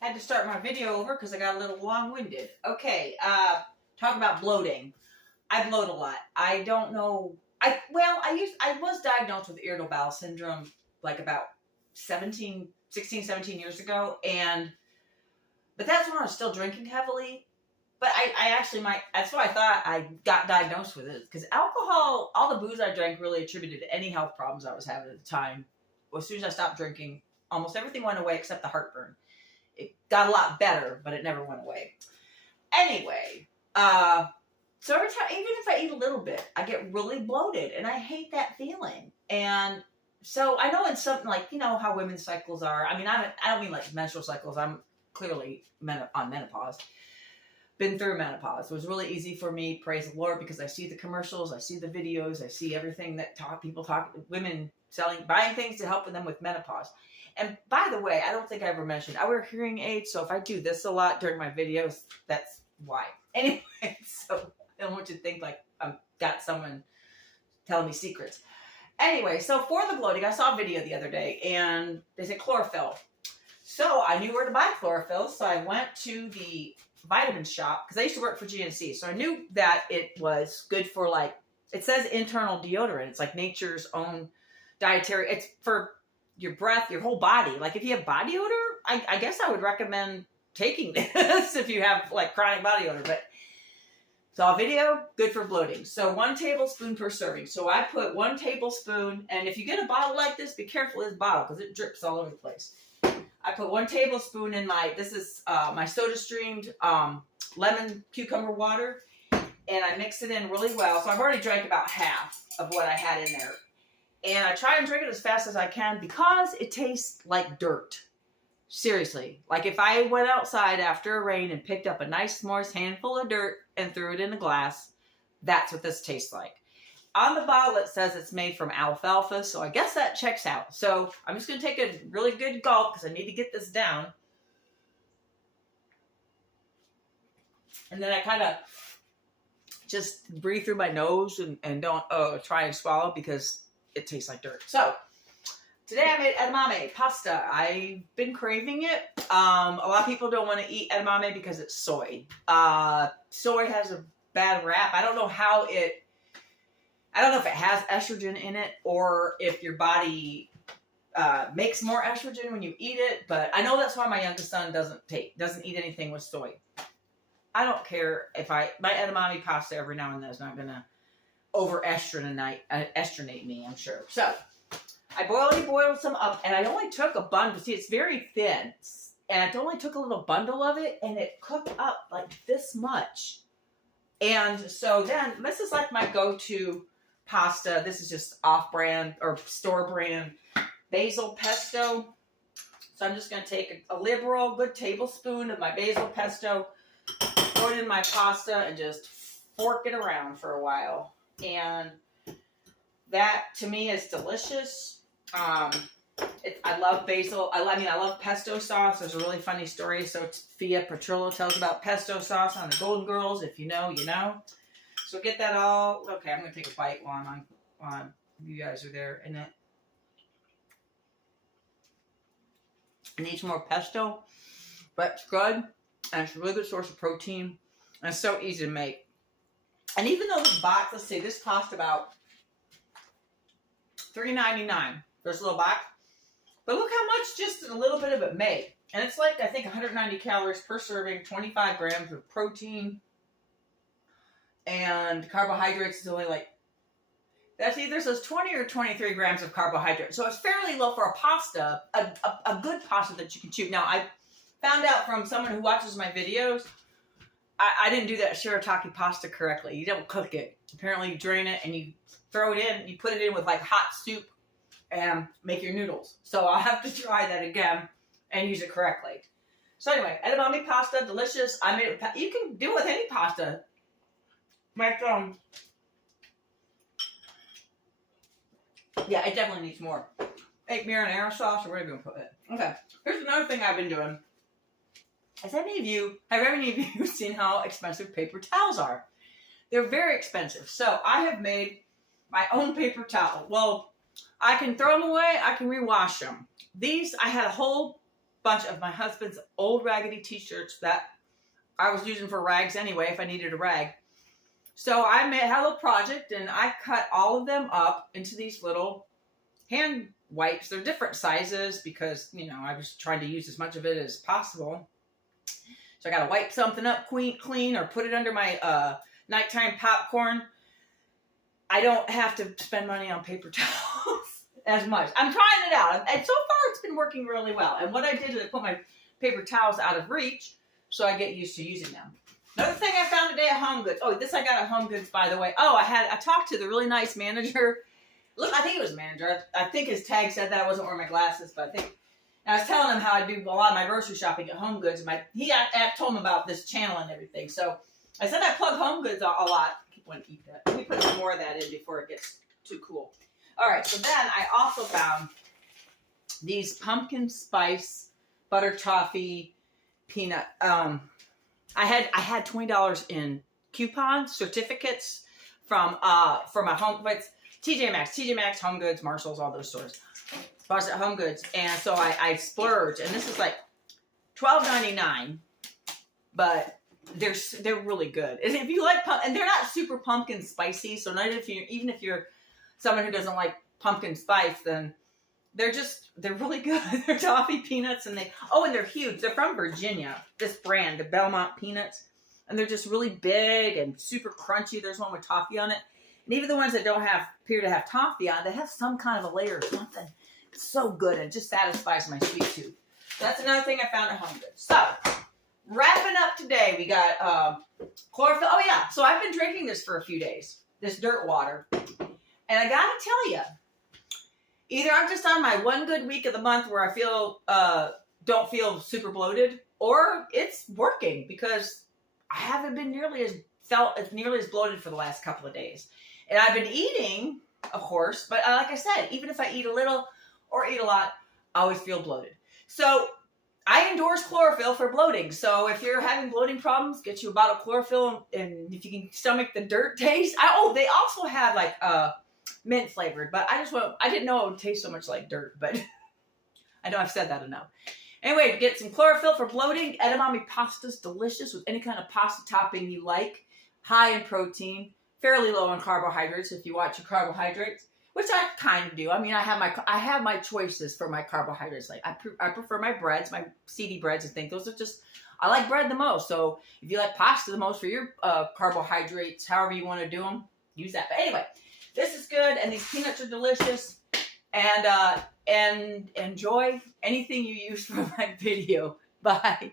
Had to start my video over because I got a little long-winded. Okay, talk about bloating. I bloat a lot. I don't know. I was diagnosed with irritable bowel syndrome like about 16, 17 years ago, but that's when I was still drinking heavily. But I actually might. That's why I thought I got diagnosed with it, because alcohol, all the booze I drank, really attributed to any health problems I was having at the time. Well, as soon as I stopped drinking, almost everything went away except the heartburn. It got a lot better, but it never went away. Anyway, so every time, even if I eat a little bit, I get really bloated, and I hate that feeling. And so I know in something like, you know how women's cycles are. I mean, I don't mean like menstrual cycles. I'm clearly on menopause. Been through menopause. It was really easy for me, praise the Lord, because I see the commercials, I see the videos, I see everything that women buying things to help them with menopause. And by the way, I don't think I ever mentioned, I wear hearing aids, so if I do this a lot during my videos, that's why. Anyway, so I don't want you to think like I've got someone telling me secrets. Anyway, so for the bloating, I saw a video the other day, and they said chlorophyll. So I knew where to buy chlorophyll, so I went to the vitamin shop, because I used to work for GNC, so I knew that it was good for, like, it says internal deodorant. It's like nature's own dietary, it's for your breath, your whole body. Like, if you have body odor, I guess I would recommend taking this if you have, like, chronic body odor. But saw a video, good for bloating. So 1 tablespoon per serving. So I put 1 tablespoon, and if you get a bottle like this, be careful of this bottle, because it drips all over the place. I put 1 tablespoon in this is my soda streamed lemon cucumber water, and I mix it in really well. So I've already drank about half of what I had in there. And I try and drink it as fast as I can, because it tastes like dirt. Seriously. Like if I went outside after a rain and picked up a nice moist handful of dirt and threw it in a glass, that's what this tastes like. On the bottle, it says it's made from alfalfa, so I guess that checks out. So I'm just going to take a really good gulp, because I need to get this down. And then I kind of just breathe through my nose and don't try and swallow, because it tastes like dirt. So today I made edamame pasta. I've been craving it. A lot of people don't want to eat edamame because it's soy. Soy has a bad rap. I don't know if it has estrogen in it, or if your body makes more estrogen when you eat it. But I know that's why my youngest son doesn't eat anything with soy. I don't care if my edamame pasta every now and then is not going to estronate me, I'm sure. So I already boiled some up, and I only took a bundle. See, it's very thin, and I only took a little bundle of it, and it cooked up like this much. And so then this is like my go-to pasta. This is just off-brand or store-brand basil pesto. So I'm just going to take a liberal, good tablespoon of my basil pesto, throw it in my pasta, and just fork it around for a while. And that, to me, is delicious. I love basil. I love pesto sauce. There's a really funny story. So Fia Petrillo tells about pesto sauce on the Golden Girls. If you know, you know. So get that all. Okay, I'm going to take a bite while you guys are there. And it needs more pesto, but it's good. And it's a really good source of protein. And it's so easy to make. And even though this box, let's see, this cost about $3.99 for this little box. But look how much just a little bit of it made. And it's like, I think, 190 calories per serving, 25 grams of protein. And carbohydrates is only like, that's either says 20 or 23 grams of carbohydrate. So it's fairly low for a pasta, a good pasta that you can chew. Now, I found out from someone who watches my videos, I didn't do that shirataki pasta correctly. You don't cook it. Apparently you drain it and you throw it in. You put it in with like hot soup and make your noodles. So I'll have to try that again and use it correctly. So anyway, edamame pasta, delicious. I made it. You can do it with any pasta. Like, yeah, it definitely needs more. Egg marinara sauce or whatever you want to put it. Okay, here's another thing I've been doing. Have any of you seen how expensive paper towels are? They're very expensive. So I have made my own paper towel. Well, I can throw them away. I can rewash them. These, I had a whole bunch of my husband's old raggedy t-shirts that I was using for rags anyway if I needed a rag. So I had a little project and I cut all of them up into these little hand wipes. They're different sizes because, you know, I was trying to use as much of it as possible. So I got to wipe something up clean or put it under my nighttime popcorn. I don't have to spend money on paper towels as much. I'm trying it out. And so far it's been working really well. And what I did is I put my paper towels out of reach so I get used to using them. Another thing I found today at Home Goods. Oh, this I got at Home Goods, by the way. Oh, I talked to the really nice manager. Look, I think it was a manager. I think his tag said that. I wasn't wearing my glasses, but and I was telling him how I do a lot of my grocery shopping at Home Goods. I told him about this channel and everything. So I said I plug Home Goods a lot. I keep wanting to eat that. Let me put some more of that in before it gets too cool. All right, so then I also found these pumpkin spice butter toffee peanut. I had $20 in coupons, certificates from for my home. But TJ Maxx, Home Goods, Marshalls, all those stores. Bought at Home Goods, and so I splurged, and this is like $12.99, but they're really good. And if you like and they're not super pumpkin spicy, so even if you're someone who doesn't like pumpkin spice, then they're really good. They're toffee peanuts, and they're huge. They're from Virginia. This brand, the Belmont peanuts, and they're just really big and super crunchy. There's one with toffee on it, and even the ones that don't appear to have toffee on it, they have some kind of a layer or something. It's so good, and it just satisfies my sweet tooth. That's another thing I found at Home Goods. So, wrapping up today, we got chlorophyll. Oh yeah, so I've been drinking this for a few days, this dirt water, and I gotta tell you, either I'm just on my one good week of the month where I don't feel super bloated, or it's working because I haven't been nearly as bloated for the last couple of days. And I've been eating, of course, but like I said, even if I eat a little or eat a lot, I always feel bloated. So I endorse chlorophyll for bloating. So if you're having bloating problems, get you a bottle of chlorophyll, and if you can stomach the dirt taste. They also have like mint flavored, but I didn't know it would taste so much like dirt, but I know I've said that enough. Anyway, get some chlorophyll for bloating. Edamame pasta's delicious with any kind of pasta topping you like. High in protein, fairly low in carbohydrates if you watch your carbohydrates, which I kind of do. I mean, I have my choices for my carbohydrates. Like I prefer my breads, my seedy breads. I like bread the most. So if you like pasta the most for your carbohydrates, however you want to do them, use that. But anyway, this is good, and these peanuts are delicious. And enjoy anything you use for my video. Bye.